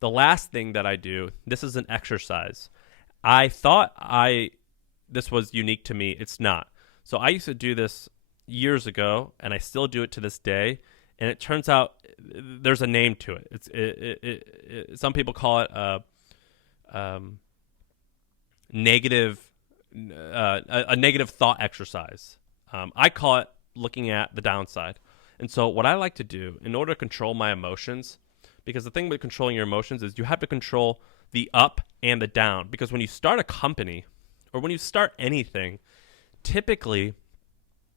The last thing that I do, this is an exercise. I thought this was unique to me. It's not. So I used to do this years ago, and I still do it to this day. And it turns out there's a name to it. Some people call it negative a negative thought exercise. I call it looking at the downside. And so what I like to do in order to control my emotions, because the thing with controlling your emotions is you have to control the up and the down. Because when you start a company or when you start anything, typically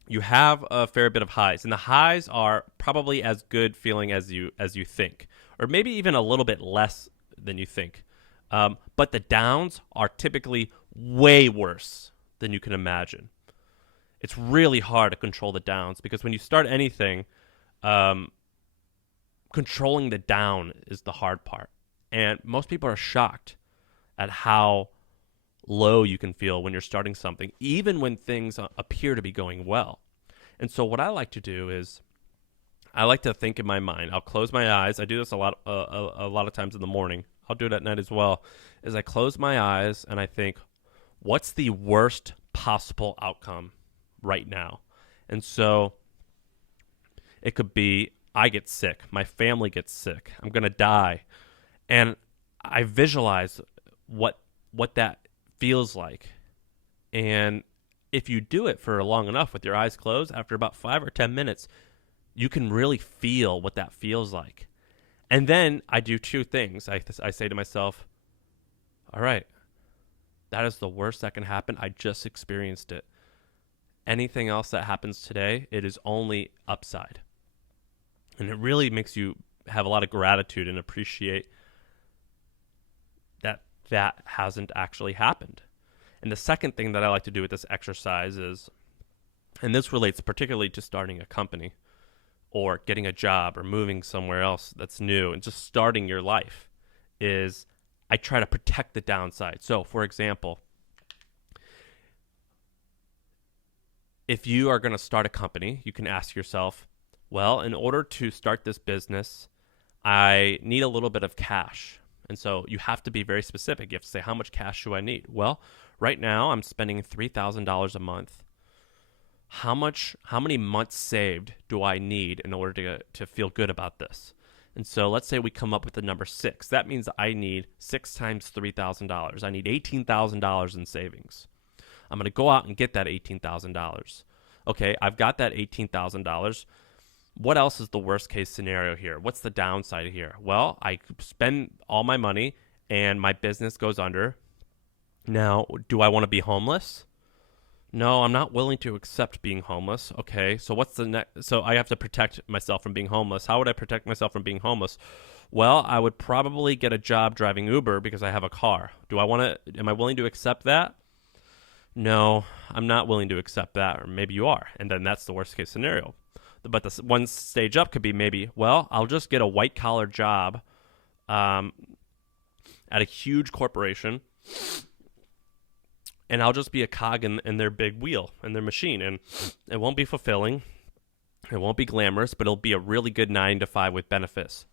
you have a fair bit of highs, and the highs are probably as good feeling as you think, or maybe even a little bit less than you think. But the downs are typically way worse than you can imagine. It's really hard to control the downs because when you start anything, controlling the down is the hard part. And most people are shocked at how low you can feel when you're starting something, even when things appear to be going well. And so what I like to do is I like to think in my mind. I'll close my eyes. I do this a lot of times in the morning. I'll do it at night as well. Is I close my eyes and I think, what's the worst possible outcome right now? And so it could be I get sick, my family gets sick, I'm going to die. And I visualize what that feels like. And if you do it for long enough with your eyes closed, after about 5 or 10 minutes, you can really feel what that feels like. And then I do two things. I say to myself, all right, that is the worst that can happen. I just experienced it. Anything else that happens today, it is only upside. And it really makes you have a lot of gratitude and appreciate that hasn't actually happened. And the second thing that I like to do with this exercise is, and this relates particularly to starting a company or getting a job or moving somewhere else that's new and just starting your life, is I try to protect the downside. So, for example, if you are going to start a company, you can ask yourself, well, in order to start this business, I need a little bit of cash. And so you have to be very specific. You have to say, how much cash do I need? Well, right now I'm spending $3,000 a month. How many months saved do I need in order to feel good about this? And so let's say we come up with the number 6. That means I need 6 times $3,000. I need $18,000 in savings. I'm going to go out and get that $18,000. Okay, I've got that $18,000. What else is the worst case scenario here? What's the downside here? Well, I spend all my money and my business goes under. Now, do I want to be homeless? No, I'm not willing to accept being homeless. Okay, so what's the next? So I have to protect myself from being homeless. How would I protect myself from being homeless? Well, I would probably get a job driving Uber because I have a car. Am I willing to accept that? No, I'm not willing to accept that. Or maybe you are. And then that's the worst case scenario. But the one stage up could be maybe, well, I'll just get a white collar job at a huge corporation, and I'll just be a cog in their big wheel, in their machine. And it won't be fulfilling. It won't be glamorous, but it'll be a really good 9 to 5 with benefits.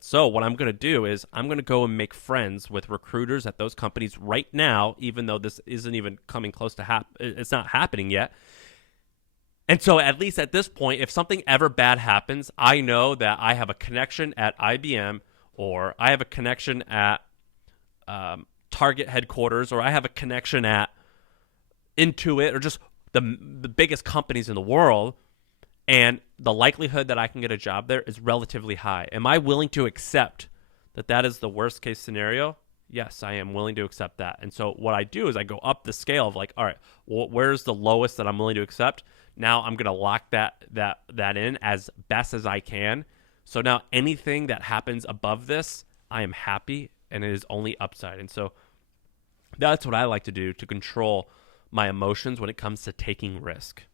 So what I'm going to do is I'm going to go and make friends with recruiters at those companies right now, even though this isn't even coming close to it's not happening yet. And so at least at this point, if something ever bad happens, I know that I have a connection at IBM, or I have a connection at Target headquarters, or I have a connection at Intuit, or just the biggest companies in the world, and the likelihood that I can get a job there is relatively high. Am I willing to accept that is the worst case scenario? Yes, I am willing to accept that. And so what I do is I go up the scale of like, all right, well, where's the lowest that I'm willing to accept? Now I'm going to lock that in as best as I can. So now anything that happens above this, I am happy, and it is only upside. And so that's what I like to do to control my emotions when it comes to taking risk.